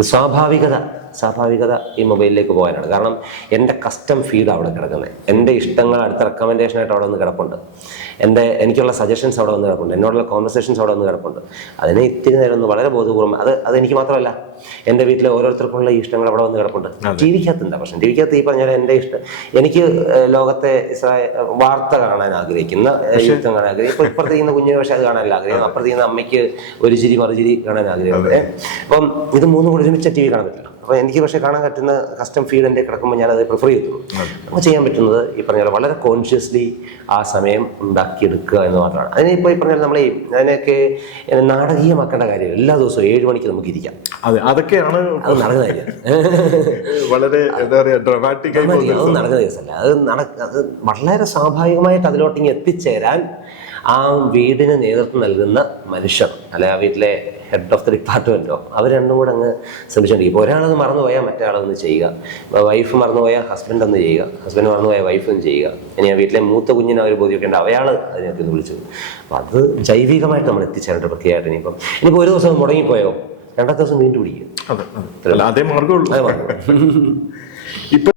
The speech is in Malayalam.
സ്വാഭാവികത ഈ മൊബൈലിലേക്ക് പോകാനാണ്. കാരണം എൻ്റെ കസ്റ്റം ഫീഡ് അവിടെ കിടക്കുന്നത്, എൻ്റെ ഇഷ്ടങ്ങൾ അടുത്ത റെക്കമെൻഡേഷനായിട്ട് അവിടെ വന്ന് കിടപ്പുണ്ട്, എനിക്കുള്ള സജഷൻസ് അവിടെ വന്ന് കിടപ്പുണ്ട്, എന്നോടുള്ള കോൺവെർസേഷൻസ് അവിടെ വന്ന് കിടപ്പുണ്ട്. അതിനെ ഇത്തിരി നേരം ഒന്ന് വളരെ ബോധപൂർവ്വം അതെനിക്ക് മാത്രമല്ല, എൻ്റെ വീട്ടിലെ ഓരോരുത്തർക്കുള്ള ഇഷ്ടങ്ങൾ അവിടെ വന്ന് കിടപ്പുണ്ട്. ടി വിക്കകത്തുണ്ട് പ്രശ്നം. ടി വിക്കകത്ത് ഈ പറഞ്ഞാൽ എൻ്റെ ഇഷ്ടം, എനിക്ക് ലോകത്തെ വാർത്ത കാണാൻ ആഗ്രഹിക്കുന്ന യുദ്ധം കാണാൻ ആഗ്രഹിക്കും. ഇപ്പോൾ ഇപ്പുറത്തേക്കുന്ന കുഞ്ഞിന് പക്ഷേ അത് കാണാനല്ല ആഗ്രഹം, അപ്പുറത്തേക്കുന്ന അമ്മയ്ക്ക് ഒരു ചിരി മറുചിരി കാണാൻ ആഗ്രഹമുണ്ട്. അപ്പം ഇത് മൂന്നും കൂടി ഒരുമിച്ച് ടി വി കാണാൻ പറ്റില്ല. അപ്പോൾ എനിക്ക് പക്ഷേ കാണാൻ പറ്റുന്ന കസ്റ്റം ഫീഡ് എൻ്റെ കിടക്കുമ്പോൾ ഞാനത് പ്രിഫർ ചെയ്തു. നമുക്ക് ചെയ്യാൻ പറ്റുന്നത് ഈ പറഞ്ഞ വളരെ കോൺഷ്യസ്ലി ആ സമയം ഉണ്ടാക്കിയെടുക്കുക എന്ന് മാത്രമാണ്. അതിനിപ്പോൾ ഈ പറഞ്ഞാൽ നമ്മൾ അതിനൊക്കെ നാടകീയമാക്കേണ്ട കാര്യമില്ല. എല്ലാ ദിവസവും 7 മണിക്ക് നമുക്ക് ഇരിക്കാം. അതൊക്കെയാണ് അത് നടക്കുന്ന കാര്യം. വളരെ എന്താ പറയുക, ഡ്രമാറ്റിക് ആയി അത് നടക്കുന്ന കേസല്ല. അത് വളരെ സ്വാഭാവികമായിട്ട് അതിലോട്ടിങ്ങ് എത്തിച്ചേരാൻ ആ വീടിന് നേതൃത്വം നൽകുന്ന മനുഷ്യർ, അല്ലെ ആ വീട്ടിലെ ഹെഡ് ഓഫ് ദി ഡിപ്പാർട്ട്മെൻറ്റോ, അവർ രണ്ടും കൂടെ അങ്ങ് ശ്രമിച്ചുകൊണ്ടിരിക്കും. ഇപ്പോൾ ഒരാളത് മറന്നുപോയാൽ മറ്റേ ആളൊന്ന് ചെയ്യുക, വൈഫ് മറന്നുപോയാൽ ഹസ്ബൻഡ് ഒന്ന് ചെയ്യുക, ഹസ്ബൻഡ് മറന്നുപോയാൽ വൈഫ് ഒന്ന് ചെയ്യുക. ഇനി ആ വീട്ടിലെ മൂത്ത കുഞ്ഞിനെ അവർ ബോധ്യപ്പെടേണ്ട അയാൾ അതിനകത്ത് ഒന്ന് വിളിച്ചു. അപ്പം അത് ജൈവികമായിട്ട് നമ്മൾ എത്തിച്ചേരേണ്ട പ്രക്രിയയായിട്ട് ഇനിയിപ്പോൾ ഒരു ദിവസം മുടങ്ങിപ്പോയോ രണ്ടാമത്തെ ദിവസം വീണ്ടും പിടിക്കും. അതേ മാർഗമുള്ളൂ. അതേ മാർഗം.